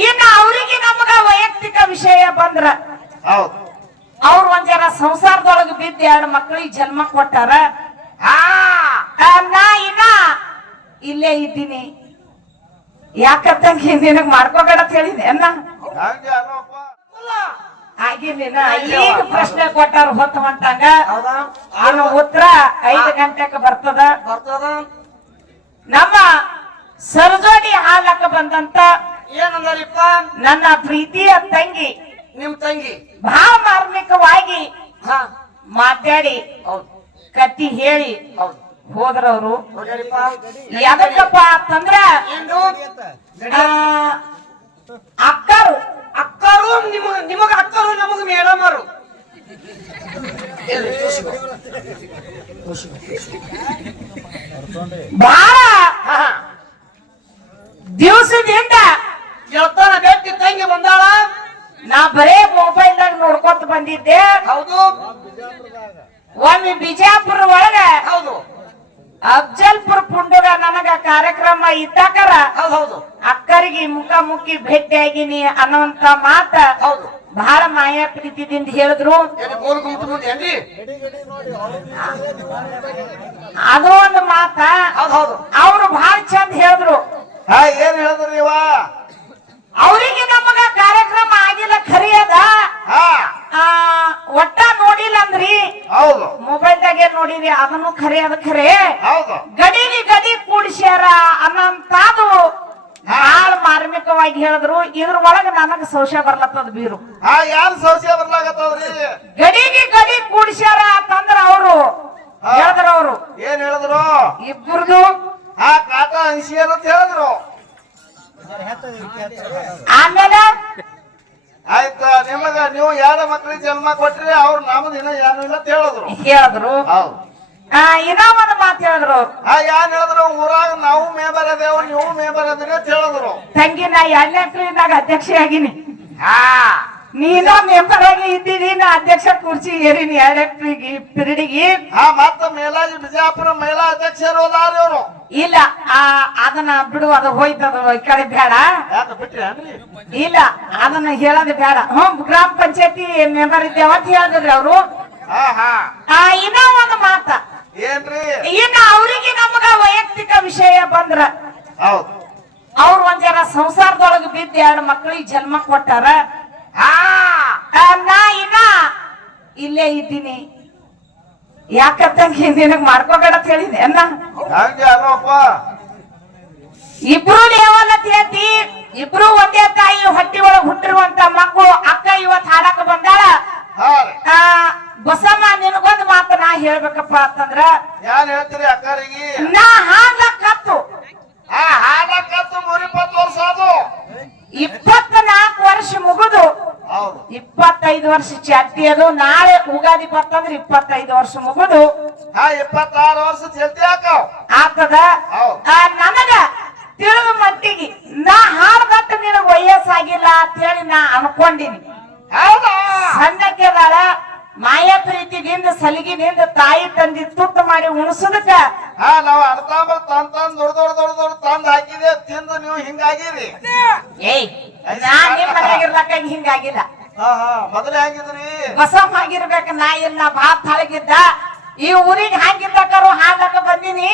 ಇನ್ನ ಅವರಿಗೆ ನಮಗ ವೈಯಕ್ತಿಕ ವಿಷಯ ಬಂದ್ರ ಅವ್ರ ಒಂದ್ ಜನ ಸಂಸಾರದೊಳಗ ಬಿದ್ದ ಎರಡು ಮಕ್ಕಳಿಗೆ ಜನ್ಮ ಕೊಟ್ಟಾರ? ಆ, ನಾ ಇನ್ನ ಇಲ್ಲೇ ಇದ್ದೀನಿ. ಯಾಕಂತಂಗಿ ನಿನಗ್ ಮಾಡ್ಕೋಬೇಡ ಅಂತ ಹೇಳಿದೆ ಅನ್ನ ಆಗಿಲ್ಲ ಈಗ ಪ್ರಶ್ನೆ ಕೊಟ್ಟಾರ ಹೊತ್ತು ಹೊಂಟಂಗ ಅವನ ಉತ್ತರ ಐದು ಗಂಟೆಕ ಬರ್ತದ? ಬರ್ತದ. ನಮ್ಮ ಸರ್ಜೋಡಿ ಹಾಲಕ್ಕ ಬಂದಂತ ಏನಂದಾರಿಪ್ಪ ನನ್ನ ಪ್ರೀತಿಯ ತಂಗಿ. ನಿಮ್ ತಂಗಿ? ಬಹಳ ಮಾರ್ಮಿಕವಾಗಿ ಹಾ. ಮಾತಾಡಿ ಹೌದು. ಕತ್ತಿ ಹೇಳಿ ಹೌದು. ಹೋದ್ರವ್ರು. ಯಾಕಪ್ಪ ಅಂತಂದ್ರ ಅಕ್ಕರು. ಅಕ್ಕರು ನಿಮಗ ನಿಮಗ ಅಕ್ಕರು ನಮಗ ಮೇಡಮರು. ಬಹಳ. ದಿವಸದಿಂದ ಗೆಳತನ ಬೆಟ್ಟಿ ತಂಗಿ ಬಂದಾಳ? ನಾ ಬರೇ ಮೊಬೈಲ್ ಮೊಬೈಲ್ದಾಗ ನೋಡ್ಕೊತ ಬಂದಿದ್ದೆ. ಹೌದು. ಒಮ್ಮೆ ಬಿಜಾಪುರ ಒಳಗ ಹೌದು. ಅಫ್ಜಲ್ಪುರ ಪುಂಡುಗ ನನಗ ಕಾರ್ಯಕ್ರಮ ಇದ್ದಾಕರ ಹೌದು ಹೌದು. ಅಕ್ಕರಿಗೆ ಮುಖ ಮುಖಿ ಭೇಟಿಯಾಗಿನಿ ಅನ್ನುವಂತ ಮಾತ ಹೌದು. ಬಹಳ ಮಾಯಾ ಪ್ರೀತಿದಿಂದ ಹೇಳಿದ್ರು. ಅದು ಒಂದು ಮಾತ. ಹೌದು ಹೌದು. ಅವ್ರು ಬಹಳ ಚಂದ ಹೇಳಿದ್ರು. ಹಾ ಏನ್ ಹೇಳಿದ್ರಿ ಇವ ಅವರಿಗೆ ನಮಗ ಕಾರ್ಯಕ್ರಮ ಆಗಿಲ್ಲ ಖರಿ ಅದ ಹಾ ಆ, ಒಟ್ಟ ನೋಡಿಲ್ಲ ಅಂದ್ರಿ ಹೌದು ನೋಡಿರಿ ಅದನ್ನು ಖರೆ ಅದ ಖರೆ. ಗಡಿಗೆ ಗಡಿ ಕೂಡಿಸ್ಯಾರ ಅನ್ನಂತಾದು ಬಹಳ ಮಾರ್ಮಿಕವಾಗಿ ಹೇಳಿದ್ರು. ಇದ್ರ ಒಳಗ ನನಗ ಸೌಶ್ಯ ಬರ್ಲತ್ತದ ಬೀರು. ಸೌಶ್ಯ ಯಾರು ಸೌಸ್ಯ ಬರ್ಲಾಗತ್ತದ್ರಿ ಗಡಿಗೆ ಗಡಿ ಕೂಡಿಸ್ಯಾರ ಅಂತಂದ್ರ ಅವರು. ಹೇಳಿದ್ರು ಅವರು. ಏನ್ ಹೇಳಿದ್ರು? ಇಬ್ಬರದು ಆ ಕಾಟ ಅನ್ಸಿ ಅಂತ ಹೇಳಿದ್ರು. ಆಮೇಲೆ ಆಯ್ತ ನಿಮಗ ನೀವು ಯಾರ ಮಕ್ಳಿಗೆ ಜನ್ಮ ಕೊಟ್ರಿ ಅವ್ರು ನಾಮದ ಇನ್ನ ಏನು ಇಲ್ಲ ಅಂತ ಹೇಳಿದ್ರು. ಹೇಳಿದ್ರು. ಹೌದು. ಆ, ಇನ್ನೂ ಒಂದು ಮಾತು ಹೇಳಿದ್ರು. ಅವ್ರು. ಯಾರು ಹೇಳಿದ್ರು ಊರಾಗ ನಾವು ಮೇ ಅದೇವು ನೀವು ಮೇ ಅದ್ರಿ ಅಂತ ಹೇಳಿದ್ರು. ತಂಗಿ ನಾ ಎರಡನೇ ಕ್ರೀನಾಗ ಅಧ್ಯಕ್ಷೆ ಆಗಿನಿ. ಹಾ. ನೀನ ಮೆಂಬರ್ ಆಗಿ ಇದ್ದೀನಿ ಅಧ್ಯಕ್ಷ ಕುರ್ಚಿ ಏರಿನಿ ಎರಡನೇ ಪಿರಿಡಿಗೆ. ಆ ಮತ್ತ ಮೇಲಾಜಿ ಬಿಜಾಪುರ ಮಹಿಳಾ ಅಧ್ಯಕ್ಷರು ಅದಾರ ಇವ್ರು. ಇಲ್ಲ ಆ ಅದನ್ನ ಬಿಡು ಅದು ಹೋಯ್ತದ ಈ ಕಡೆ ಬೇಡ. ಇಲ್ಲ ಅದನ್ನ ಹೇಳೋದು ಬೇಡ. ಹ್ಮ್ ಗ್ರಾಮ ಪಂಚಾಯತಿ ಮೆಂಬರ್ ಇದ್ದೇವ ಅಂತ ಹೇಳಿದ್ರಿ ಅವರು. ಹಾ ಹಾ. ಆ ಇನ್ನೂ ಒಂದು ಮಾತ. ಏನ್ರಿ? ಇನ್ನ ಅವ್ರಿಗೆ ನಮಗ ವೈಯಕ್ತಿಕ ವಿಷಯ ಬಂದ್ರ. ಹೌದು. ಅವ್ರ ಒಂದ್ ಜನ ಸಂಸಾರದೊಳಗೆ ಬಿದ್ದ ಎರಡು ಮಕ್ಕಳಿಗೆ ಜನ್ಮ ಕೊಟ್ಟಾರ. ನಾ ಇನ್ನ ಇಲ್ಲೇ ಇದ್ದೀನಿ. ಯಾಕತ್ತಂಗೆ ನಿನಗ್ ಮಾಡ್ಕೋಬೇಡ ಅಂತ ಹೇಳಿದೆ ಅನ್ನ ಇಬ್ರು ಲೇವಲತಿ ಇಬ್ರು ಒಂದೇ ತಾಯಿ ಹೊಟ್ಟಿ ಒಳಗ್ ಹುಟ್ಟಿರುವಂತ ಮಕ್ಕಳು ಅಕ್ಕ ಇವತ್ ಹಾಡಕ್ ಬಂದಾಳ. ಬಸಮ್ಮ ನಿನಗೊಂದು ಮಾತು ನಾ ಹೇಳ್ಬೇಕಪ್ಪ ಅಂತಂದ್ರ ಯಾರು ಹೇಳ್ತೀರಿ ಅಕ್ಕರಿಗೆ ನಾ ಹಾಡ್ಲಕ್ಕತ್ತು ಹಾ ಹಾಡಕ್ಕಂತೂ ಮೂರಿಪ್ಪತ್ತು ವರ್ಷ ಅದು ಇಪ್ಪತ್ನಾಲ್ಕು ವರ್ಷ ಮುಗಿದು ಹೌದು ಇಪ್ಪತ್ತೈದು ವರ್ಷ ಚಟ್ಟಿ ಅದು. ನಾಳೆ ಉಗಾದಿ ಬರ್ತಂದ್ರೆ ಇಪ್ಪತ್ತೈದು ವರ್ಷ ಮುಗಿದು. ಇಪ್ಪತ್ತಾರು ವರ್ಷ ಜಲ್ದಿ ಹಾಕವ್ ಆಗ್ತದ? ನನಗ ತಿಳಿದ ಮಟ್ಟಿಗೆ ನಾ ಹಾಡ್ದಟ್ಟು ನಿನಗ ವಯಸ್ಸಾಗಿಲ್ಲ ಅಂತ ಹೇಳಿ ನಾ ಅನ್ಕೊಂಡಿನಿ. ಸಣ್ಣಕ್ಕೆದಾಳ ಮಾಯ ಪ್ರೀತಿಗಿಂದ ಸಲಿಗಿನಿಂದ ತಾಯಿ ತಂದಿ ತುತ್ತು ಮಾಡಿ ಉಣಸುದಕ್ಕ ಹಾ ನಾವು ಅಡ್ತಾಂಬ ತಂದ್ ತಂದ್ ದೊಡ್ಡ ದೊಡ್ಡ ದೊಡ್ಡ ದೊಡ್ಡ ತಂದ್ ಹಾಕಿದೆ. ತಿಂದು ನೀವು ಹಿಂಗಾಗಿರಿ. ಏಯ್ ನಾ ನಿಮ್ ಮನೆಯಾಗಿರ್ಲಕ್ಕ ಹಿಂಗಾಗಿಲ್ಲ. ಮೊದಲೇ ಹೆಂಗಿದ್ರಿ. ಬಸಮ್ ಆಗಿರ್ಬೇಕ ನಾ ಇಲ್ಲ ಭಾತ್ ತಳಗಿದ್ದ ಈ ಊರಿಗೆ ಹಾಂಗಿದ್ದಕ್ಕರು ಹಾಡಕ ಬಂದಿನಿ.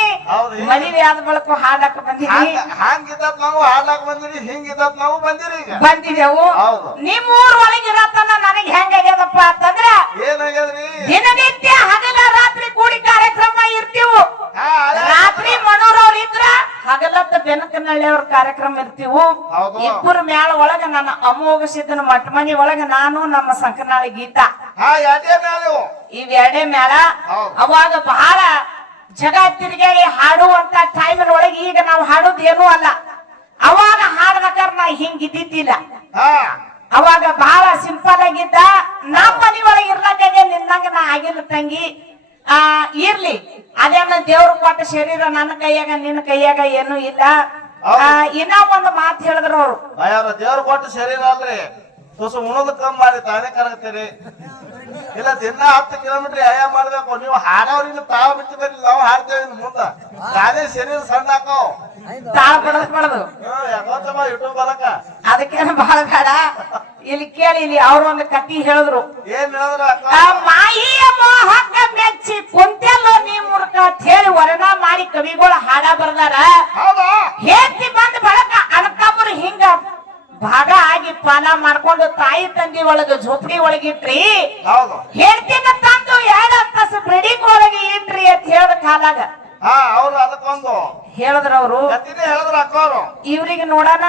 ಮದುವೆ ಆದ ಬಳಿಕ ಹಾಡಕ ಬಂದಿನಿ. ಹಂಗ ಹಂಗಿದ್ದತ್ ನಾವು ಹಾಡ್ಲಾಕ್ ಬಂದಿರಿ ಹಿಂಗಿದ್ದಪ್ಪ ನಾವು ಬಂದಿರಿ ಈಗ. ಬಂದಿದೆವು. ಹೌದು. ನಿಮ್ ಊರ್ ಒಳಗಿರತನ ನನಗೆ ಹೆಂಗಾಗ್ಯದಪ್ಪ ಅಂತಂದ್ರ ಏನಾಗ್ಯದ್ರಿ? ದಿನನಿತ್ಯ ಹಗಲ ರಾತ್ರಿ ಕೂಡಿ ಕಾರ್ಯಕ್ರಮ ಇರ್ತೀವು ಹಾ ಅದೇ. ರಾತ್ರಿ ಮನೋರವ್ರ ಇದ್ರ ಹಗಲತ್ತ ಬೆನಕನಹಳ್ಳಿ ಅವ್ರ ಕಾರ್ಯಕ್ರಮ ಇರ್ತೀವು. ಇಬ್ಬರು ಮ್ಯಾಳ ಒಳಗ ನನ್ನ ಅಮೋಘ ಸಿದ್ದನ ಮಠಮನಿ ಒಳಗ ನಾನು ನಮ್ಮ ಸಂಕನಾಳಿ ಗೀತಾ. ಹಾ ಯಾಟೇ ಮ್ಯಾಳ ಅವಾಗ ಬಹಳ ಜಗ ತಿರುಗಿ ಹಾಡುವಂತ ಟೈಮಿನ ಒಳಗೆ ಈಗ ನಾವು ಹಾಡೋದು ಏನೂ ಅಲ್ಲ. ಅವಾಗ ಹಾಡ್ಬೇಕಾದ್ರೆ ನಾ ಹಿಂಗ್ ಇದ್ದಿದ್ದಿಲ್ಲ. ಅವಾಗ ಬಹಳ ಸಿಂಪಲ್ ಆಗಿದ್ದ. ನಮ್ಮ ಮನಿ ಒಳಗೆ ಇರ್ಲಾಕೆ ನಿನ್ನಂಗ ನಾ ಆಗಿಲ್ಲ ತಂಗಿ. ಆ ಇರ್ಲಿ. ಅದೇನ ದೇವ್ರ ಕೊಟ್ಟ ಶರೀರ ನನ್ನ ಕೈಯಾಗ ನಿನ್ನ ಕೈಯಾಗ ಏನು ಇಲ್ಲ. ಇನ್ನ ಒಂದು ಮಾತು ಹೇಳಿದ್ರು ಅವರು. ಯಾರ ದೇವ್ರ ಕೊಟ್ಟ ಶರೀರ ಅಲ್ರಿ. ತುಸು ಉಣೋದು ಕಮ್ಮಿ ಮಾಡಿ ತಾನೇ ಕರಗತ್ತೀರಿ ಇಲ್ಲ ದಿನ ಹತ್ತು ಕಿಲೋಮೀಟರ್ ವ್ಯಾಯಾಮ ಮಾಡ್ಬೇಕು. ನೀವು ಹಾಡೋರಿಗೆ ತಾವ ಬಿಟ್ಟು ಬರ್ರಿ ನಾವು ಹಾಡ್ತೇವೆ ಮುಂದ. ತಾನೇ ಶರೀರ ಸಣ್ಣ ಹಾಕವ್ ತಾಳ ಪಡದು ಯಾಕೋತಮ್ಮ ಯೂಟ್ಯೂಬ್ ಬಹಳ ಬೇಡ. ಇಲ್ಲಿ ಕೇಳಿ ಇಲ್ಲಿ ಅವ್ರ ಒಂದು ಕಟ್ಟಿ ಹೇಳಿದ್ರು. ಏನ್ ಹೇಳಿದ್ರು ಅಕ್ಕ? ಆ ಮೆಚ್ಚಿ ಕುಂತೆಲ್ಲೋ ನೀ ಮುರ್ಕ ಅಂತ ಹೇಳಿ ವರ್ಣ ಮಾಡಿ ಕವಿಗಳು ಹಾಡ ಬರ್ದಾರ. ಹೌದಾ? ಹೇಂತಿ ಬಂದ ಬಳಕ ಅಣ್ತಮ್ಮರು ಹಿಂಗ ಭಾಗ ಆಗಿ ಪಾನ ಮಾಡ್ಕೊಂಡು ತಾಯಿ ತಂದಿ ಒಳಗ ಝೋಪಡಿ ಒಳಗಿಟ್ರಿ ಹೇಳ್ತಿನ ತಂದು ಎರಡು ತಾಸು ಬ್ರೀಡಿಂಗ್ ಒಳಗೆ ಇಟ್ರಿ ಅಂತ ಹೇಳಿದ ಕಾಲಾಗ. ಅವ್ರು ಅದಕ್ಕೊಂದು ಹೇಳಿದ್ರು ಅವರು. ಹೇಳಿದ್ರ ಅಕ್ಕ ಅವರು. ಇವ್ರಿಗೆ ನೋಡೋಣ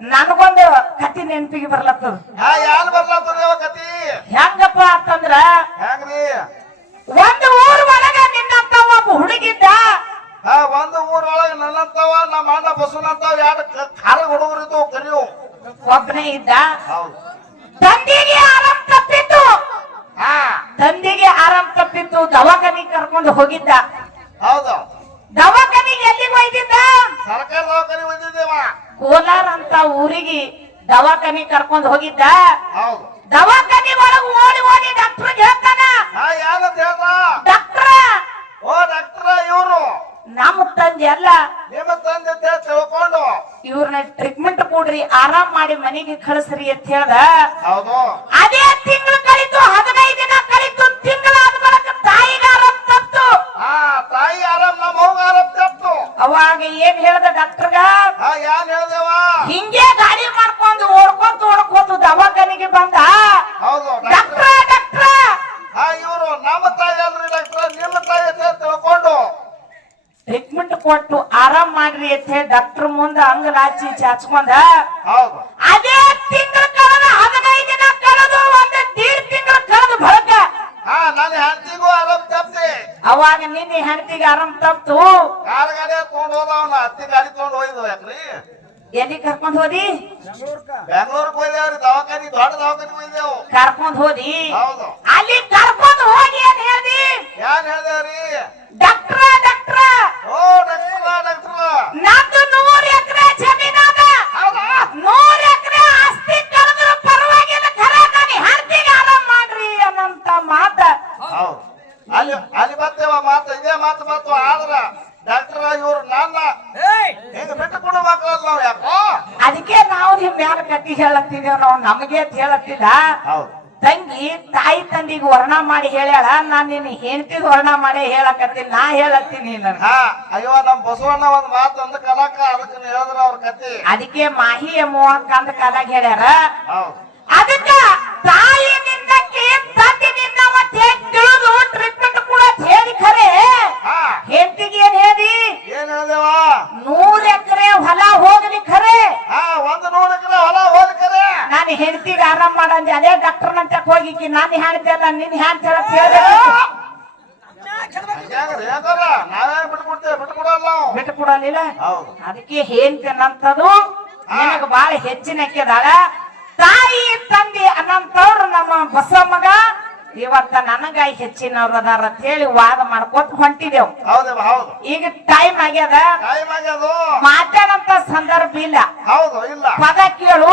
ನನಗೊಂದು ಕತಿ ನೆನಪಿಗೆ ಬರ್ಲತ್ತದ. ಹೆಂಗಪ್ಪ ಅಂತಂದ್ರ ಹೆಂಗ್ರಿ? ಒಂದು ಊರ್ ಒಳಗ ನಿನ್ನಂತ ಒಬ್ಬ ಹುಡುಗಿದ್ದ? ಹಾ ಒಂದು ಊರೊಳಗೆ ನನ್ನಂತವ ನಮ್ಮ ಅಣ್ಣ ಬಸವನಂತವ ಎರಡು ಖಾರ ಹುಡುಗರು ಇದ್ದವು ಕರಿಯು ಒಬ್ಬನೇ ಇದ್ದ? ಹೌದು. ತಂದೆಗೆ ಆರಾಮ್ ತಪ್ಪಿತ್ತು? ಹಾ. ತಂದೆಗೆ ಆರಾಮ್ ತಪ್ಪಿತ್ತು ದವಾಖಾನಿಗೆ ಕರ್ಕೊಂಡು ಹೋಗಿದ್ದ? ಹೌದು. ದವಾಖಾನಿಗೆ ಎಲ್ಲಿಗೆ ಒಯ್ದಿದ್ದ? ಸರ್ಕಾರ ದವಾಖಾನೆ ಒಯ್ದಿದ್ದೇವ. ಕೋಲಾರ ಅಂತ ಊರಿಗೆ ದವಾಖಾನಿಗೆ ಕರ್ಕೊಂಡು ಹೋಗಿದ್ದ? ಹೌದು. ದವಾಖಾನಿ ಒಳಗ ಓಡಿ ಓಡಿ ಡಾಕ್ಟರ್ ಹೇಳ್ತಾನ? ಡಾಕ್ಟರ್ ಓ ಡಾಕ್ಟರ್ ಇವ್ರು. ನಮ್ಮ ತಂದೆ ಅಲ್ಲ. ನಿಮ್ಮ ತಂದೆ ತಿಳ್ಕೊಂಡು. ಇವ್ರನ್ನ ಟ್ರೀಟ್ಮೆಂಟ್ ಕೊಡ್ರಿ ಆರಾಮ್ ಮಾಡಿ ಮನೆಗೆ ಕಳಿಸ್ರಿ ಅಂತ ಹೇಳ್ದ. ಹೌದು. ಅದೇ ತಿಂಗಳು ನಮ್ಮ ತಾಯಿ ಅಲ್ರಿ ಡಾಕ್ಟರ್ ನಿಮ್ಮ ತಾಯಿ ಅಂತ ಹೇಳಿ ತಿಳ್ಕೊಂಡು. ಟ್ರೀಟ್ಮೆಂಟ್ ಕೊಟ್ಟು ಆರಾಮ್ ಮಾಡ್ರಿ ಅಂತ ಹೇಳಿ ಡಾಕ್ಟರ್ ಮುಂದೆ ಹಂಗ ರಾಚಿ ಚಾಚ್ಕೊಂಡ. ಹೌದು. ಅದೇ ತಿಂಗಳ ಕಳೆದ ಹದಿನೈದು ದಿನ ಕಳೆದು ಒಂದು ದೀಡ್ ತಿಂಗಳ ಕಳೆದು ಬಳಕ. ಹಾ ನನ್ನ ಹೆಂಡತಿಗೂ ಆರಾಮ್ ತಪ್ಪಿ ಅವಾಗ ನಿನ್ನೆ ಹೆಂಡತಿಗೆ ಆರಾಮ್ ತಪ್ತು. ಕಾರ್ ಗಾಡಿ ತಗೊಂಡ್ ಹೋದ ಅವ್ನ ಹತ್ತಿ ಗಾಡಿ ತಗೊಂಡ್ ಹೋಯ್ದು ಯಾಕ್ರಿ? ಎಲ್ಲಿ ಕರ್ಕೊಂಡ್ ಹೋದಿ? ಬೆಂಗಳೂರಿಗೆ ದವಾಖಾನಿ ದೊಡ್ಡ ದವಾಖಾನಿ ಹೋಯ್ದೇವು ಕರ್ಕೊಂಡ್ ಹೋದಿ? ಹೌದು. ಅಲ್ಲಿ ಕರ್ಕೊಂಡ್ ಯಾನ್ ಹೇಳ್ದಾರಿ ಡಾಕ್ಟ್ರ ಡಾಕ್ಟ್ರ. Oh doctor doctor. ನಂದು ನೂರ್ ಎಕರೆ ನೂರ್ ಎಕರೆ ಆಸ್ತಿ ಕಳೆದ್ರು ಪರವಾಗಿಲ್ಲ ಖರೆ ನಾನು ಹೆಂಡತಿಗೆ ಆರಾಮ್ ಮಾಡ್ರಿ ಅನ್ನಂತ ಮಾತ. ಹೌದು. ಅಲ್ಲಿ ಅಲ್ಲಿ ಬರ್ತೇವ ಮಾತು ಇದೇ ಮಾತು ಬರ್ತವ ಆದ್ರ ಡಾಕ್ಟರ್ ಇವ್ರು ನನ್ನ. ಹಿಂಗ ಬಿಟ್ಟು ಕೊಡು ಮಕ್ಕಳಲ್ಲ ನಾವ್ ಯಾಕೋ? ಅದಕ್ಕೆ ನಾವು ನಿಮ್ ಮ್ಯಾಲ ಕಟ್ಟಿ ಹೇಳತ್ತಿದ್ದೇವ್ ನಾವು ನಮಗೆ ಅಂತ ಹೇಳತ್ತಿಲ್ಲ ಹೌದು. ತಂಗಿ ತಾಯಿ ತಂದಿಗೆ ವರ್ಣ ಮಾಡಿ ಹೇಳ್ಯಾಳ ನಾನ್ ನಿನ್ನ ಹೆಂಡತಿಗೆ ವರ್ಣ ಮಾಡಿ ಹೇಳಕತ್ತೀನಿ ನಾ ಹೇಳತ್ತೀನಿ ಅಯ್ಯೋ ನಮ್ ಬಸವಣ್ಣ ಒಂದ್ ಮಾತು ಅಂದ ಕಲಾಕ ಅದಕ್ಕೆ ಹೇಳಿದ್ರ ಅವ್ರ ಕತಿ. ಅದಕ್ಕೆ ಮಾಹಿ ಎಮ್ಮುವಂಕ ಅಂತ ಕಾಲಾಗ ಹೇಳ್ಯಾರ. ಅದಕ್ಕ ತಾಯಿ ನಿಂದಕ್ಕೆ ತಂದೆ ತಿಳಿದು ಟ್ರೀಟ್ಮೆಂಟ್ ಕೂಡ ಹೇಳಿ ಖರೆ. ಹೆಂಡತಿಗೆ ಏನ್ ಹೇಳಿ? ಏನ್ ಹೇಳ್ದೇವ? ನೂರ್ ಎಕರೆ ಹೊಲ ಹೋಗ್ಲಿ ಖರೆ ಹಾ ಒಂದ್ ನೂರ ಎಕರೆ ಹೊಲ ಹೋಗ್ಕರೆ ನಾನು ಹೆಂಡತಿಗೆ ಆರಾಮ್ ಮಾಡಂದೆ ಅದೇ ಡಾಕ್ಟರ್ ನಂತ ಹೋಗಿಕ್ಕಿ ನಾನು ಹೇಳ್ತೇಲ್ಲ ನಿನ್ ಬಿಟ್ಕೊಡಲ್ಲ ನಾವು ಬಿಟ್ಟು ಕೊಡಲಿಲ್ಲ ಅದಕ್ಕೆ ಹೇಳ್ತೇನಂತದು ನನಗೆ ಬಾಳ ಹೆಚ್ಚಿನ ಅಕ್ಕಿದಾಳ ತಾಯಿ ತಂದೆ ಅನ್ನಂತವ್ರು ನಮ್ಮ ಬಸಮ್ಮಗ ಇವತ್ತ ನನಗ ಹೆಚ್ಚಿನವ್ರು ಅದಾರ ಅಂತ ಹೇಳಿ ವಾದ ಮಾಡ್ಕೊತ ಹೊಂಟಿದೆವು. ಹೌದು ಹೌದು. ಈಗ ಟೈಮ್ ಆಗ್ಯದ? ಟೈಮ್ ಆಗ್ಯದು. ಮಾತಾಡಂತ ಸಂದರ್ಭ ಇಲ್ಲ. ಹೌದು ಇಲ್ಲ. ಪದ ಕೇಳು.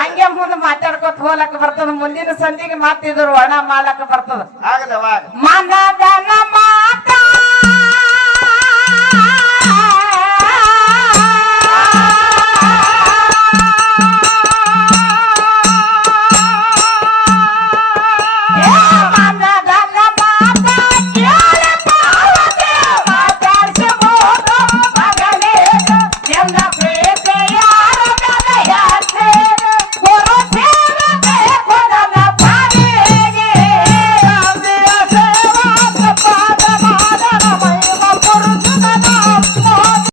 ಹಂಗೆ. ಮುಂದೆ ಮಾತಾಡ್ಕೊತ ಹೋಲಕ್ ಬರ್ತದ. ಮುಂದಿನ ಸಂಧಿಗೆ ಮಾತಿದ್ರು ಒಣ ಮಾಡಕ್ ಬರ್ತದ. ಮನ